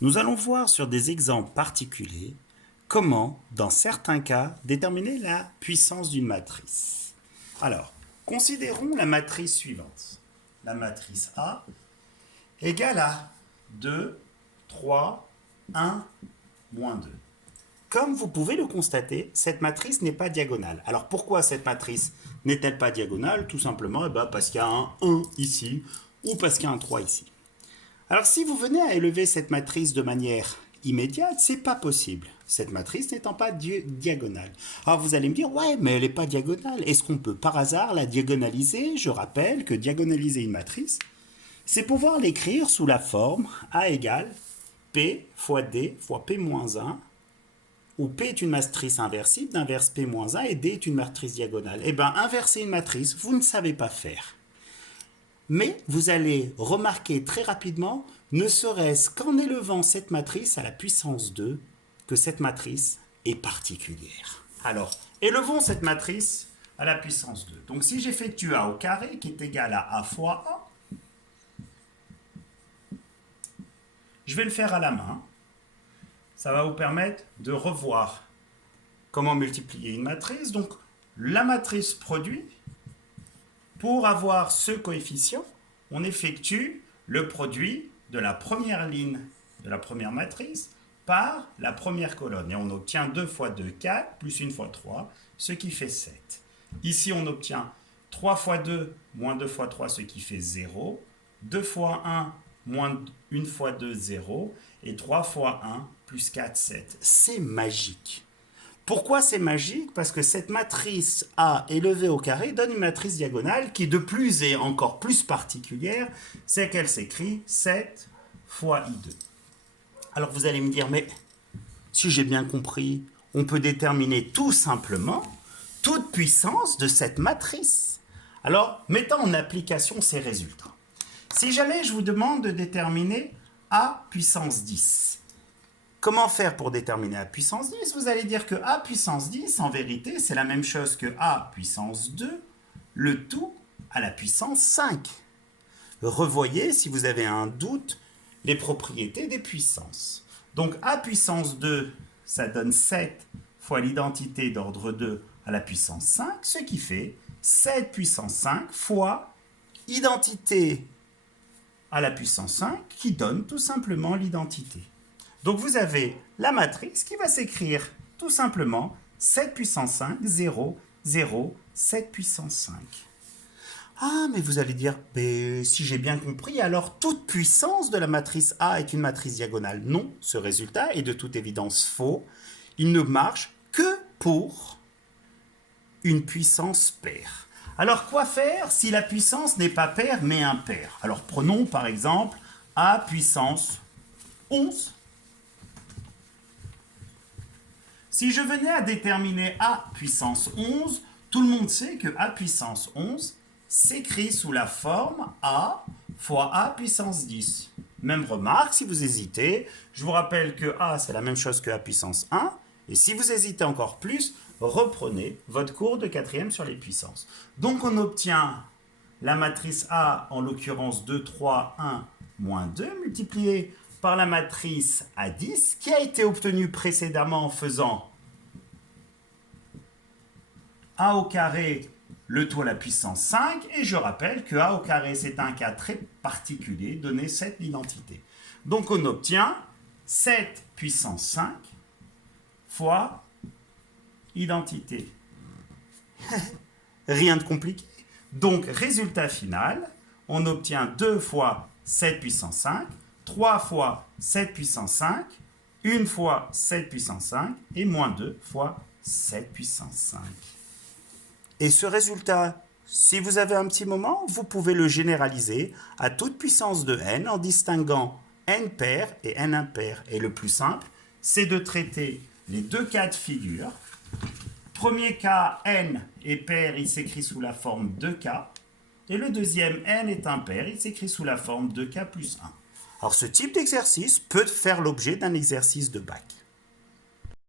Nous allons voir sur des exemples particuliers comment, dans certains cas, déterminer la puissance d'une matrice. Alors, considérons la matrice suivante. La matrice A égale à 2, 3, 1, moins 2. Comme vous pouvez le constater, cette matrice n'est pas diagonale. Alors pourquoi cette matrice n'est-elle pas diagonale? Tout simplement parce qu'il y a un 1 ici ou parce qu'il y a un 3 ici. Alors si vous venez à élever cette matrice de manière immédiate, c'est pas possible. Cette matrice n'étant pas diagonale. Alors vous allez me dire, ouais, mais elle n'est pas diagonale. Est-ce qu'on peut par hasard la diagonaliser? Je rappelle que diagonaliser une matrice, c'est pouvoir l'écrire sous la forme A égale P fois D fois P moins 1, où P est une matrice inversible, d'inverse P moins 1 et D est une matrice diagonale. Eh bien, inverser une matrice, vous ne savez pas faire. Mais vous allez remarquer très rapidement, ne serait-ce qu'en élevant cette matrice à la puissance 2, que cette matrice est particulière. Alors, élevons cette matrice à la puissance 2. Donc si j'effectue A au carré, qui est égal à A fois A, je vais le faire à la main. Ça va vous permettre de revoir comment multiplier une matrice. Donc, la matrice produit, pour avoir ce coefficient, on effectue le produit de la première ligne de la première matrice par la première colonne. Et on obtient 2 fois 2, 4, plus 1 fois 3, ce qui fait 7. Ici, on obtient 3 fois 2, moins 2 fois 3, ce qui fait 0. 2 fois 1, moins 1 fois 2, 0. Et 3 fois 1, plus 4, 7. C'est magique. Pourquoi c'est magique? Parce que cette matrice A élevée au carré donne une matrice diagonale qui de plus est encore plus particulière, c'est qu'elle s'écrit 7 fois I2. Alors vous allez me dire, mais si j'ai bien compris, on peut déterminer tout simplement toute puissance de cette matrice. Alors, mettons en application ces résultats. Si jamais je vous demande de déterminer A puissance 10, comment faire pour déterminer A puissance 10? Vous allez dire que A puissance 10, en vérité, c'est la même chose que A puissance 2, le tout à la puissance 5. Revoyez, si vous avez un doute, les propriétés des puissances. Donc A puissance 2, ça donne 7 fois l'identité d'ordre 2 à la puissance 5, ce qui fait 7 puissance 5 fois identité à la puissance 5, qui donne tout simplement l'identité. Donc vous avez la matrice qui va s'écrire tout simplement 7 puissance 5, 0, 0, 7 puissance 5. Ah, mais vous allez dire, si j'ai bien compris, alors toute puissance de la matrice A est une matrice diagonale. Non, ce résultat est de toute évidence faux. Il ne marche que pour une puissance paire. Alors quoi faire si la puissance n'est pas paire mais impaire? Alors prenons par exemple A puissance 11. Si je venais à déterminer A puissance 11, tout le monde sait que A puissance 11 s'écrit sous la forme A fois A puissance 10. Même remarque, si vous hésitez, je vous rappelle que A c'est la même chose que A puissance 1, et si vous hésitez encore plus, reprenez votre cours de 4e sur les puissances. Donc on obtient la matrice A, en l'occurrence 2, 3, 1, moins 2, multiplié par la matrice A10, qui a été obtenue précédemment en faisant A au carré, le tout à la puissance 5, et je rappelle que A au carré, c'est un cas très particulier, donné 7 l'identité. Donc on obtient 7 puissance 5 fois identité. Rien de compliqué. Donc résultat final, on obtient 2 fois 7 puissance 5, 3 fois 7 puissance 5, 1 fois 7 puissance 5 et moins 2 fois 7 puissance 5. Et ce résultat, si vous avez un petit moment, vous pouvez le généraliser à toute puissance de n en distinguant n pair et n impair. Et le plus simple, c'est de traiter les deux cas de figure. Premier cas, n est pair, il s'écrit sous la forme 2k. Et le deuxième, n est impair, il s'écrit sous la forme 2k plus 1. Alors ce type d'exercice peut faire l'objet d'un exercice de bac.